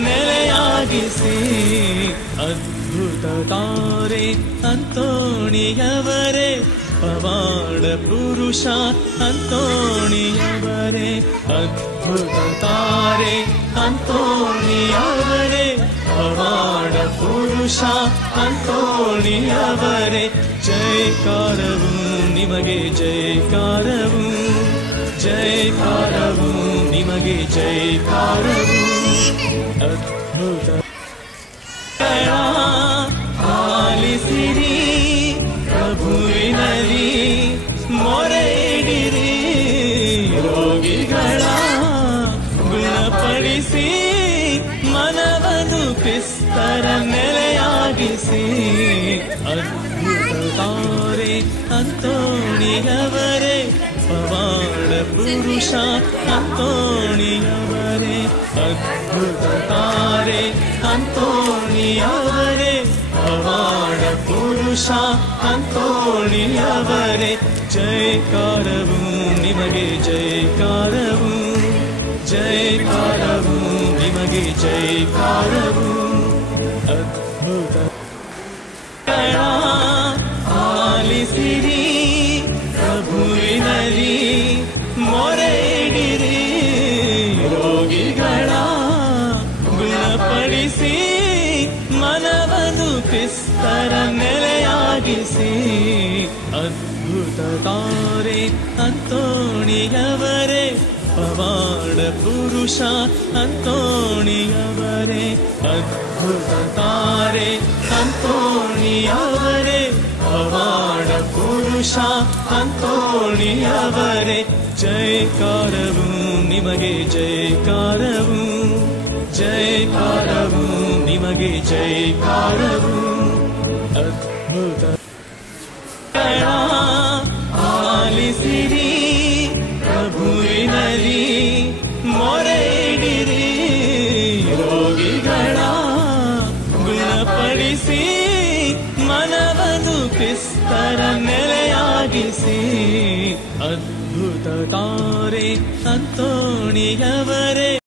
ನೆಲೆಯಾಗಿಸಿ ಅದ್ಭುತ ತಾರೆ ಅಂತೋಣಿಯವರೇ ಪವಾಡ ಪುರುಷ ಅಂತೋಣಿಯವರೇ ಅದ್ಭುತ ತಾರೆ ಅಂತೋಣಿಯವರೇ ಪವಾಡ ಪುರುಷ ಅಂತೋಣಿಯವರೇ ಜೈಕಾರವು ನಿಮಗೆ ಜೈಕಾರವು ಜೈಕಾರವು ನಿಮಗೆ ಜೈಕಾರವು ಅದ್ಭುತ ಆಲಿಸಿರಿ ಪ್ರಭುವಿನಲ್ಲಿ ಮೊರೆ ಇಡಿರಿ ರೋಗಿಗಳ ಗುಣಪಡಿಸಿ ಮನವನ್ನು ಕ್ರಿಸ್ತರ ನೆಲೆಯಾಗಿಸಿ ಅದ್ಭುತ ತಾರೆ ಅಂತೋಣಿಯವರೇ ಪವಾಡ ಪುರುಷ ಅಂತೋಣಿಯವರೇ ಅದ್ಭುತ ತಾರೆ ಅಂತೋಣಿಯವರೇ ಪವಾಡ ಪುರುಷ ಅಂತೋಣಿಯವರೇ ಜೈಕಾರವು ನಿಮಗೆ ಜೈಕಾರವು ಜೈಕಾರವು ನಿಮಗೆ ಜೈಕಾರವು ಅದ್ಭುತ ಆಲಿಸಿರಿ ಪ್ರಭುವಿನಲ್ಲಿ ಮೊರೆ ಇಡಿರಿ ರೋಗಿಗಳ ಗುಣಪಡಿಸಿ ಮನವನ್ನು ಕ್ರಿಸ್ತರ ನೆಲೆಯಾಗಿಸಿ ಅದ್ಭುತ ತಾರೆ ಅಂತೋಣಿಯವರೇ ಪವಾಡ ಪುರುಷ ಅಂತೋಣಿಯವರೇ ಅದ್ಭುತ ತಾರೆ ಅಂತೋಣಿಯವರೇ ಪವಾಡ ಪುರುಷ ಅಂತೋಣಿಯವರೇ ಜೈಕಾರವು ನಿಮಗೆ ಜೈಕಾರವು ಜೈಕಾರವು ನಿಮಗೆ ಜೈಕಾರವು ಅದ್ಭುತ ಆಲಿಸಿರಿ ಪ್ರಭುವಿನಲ್ಲಿ ಮೊರೆ ಇಡಿರಿ ರೋಗಿಗಳ ಗುಣಪಡಿಸಿ ಮನವನ್ನು ಕ್ರಿಸ್ತರ ನೆಲೆಯಾಗಿಸಿ ಅದ್ಭುತ ತಾರೆ ಅಂತೋಣಿಯವರೇ